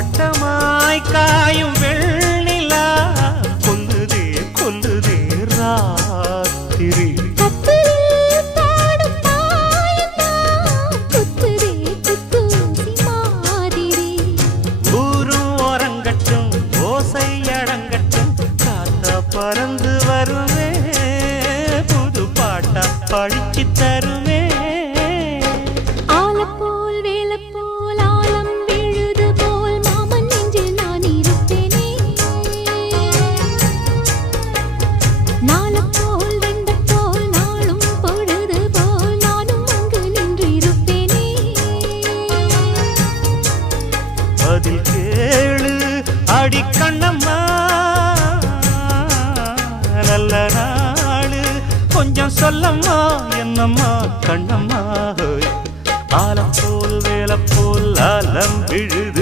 வட்டமாய் காயும் வெண்ணிலா கொல்லுதே கொல்லுதே ராத்திரி ஊரும் ஓரங்கட்டும் ஓசை அடங்கட்டும் காத்தா பறந்து வருவே புது பாட்டா படிச்சு தருவே பதில் கேளு அடி கண்ணம்மா நல்ல நாளு கொஞ்சம் சொல்லம்மா என்னம்மா கண்ணம்மா ஆலம் போல் வேலை போல் ஆலம் விழுது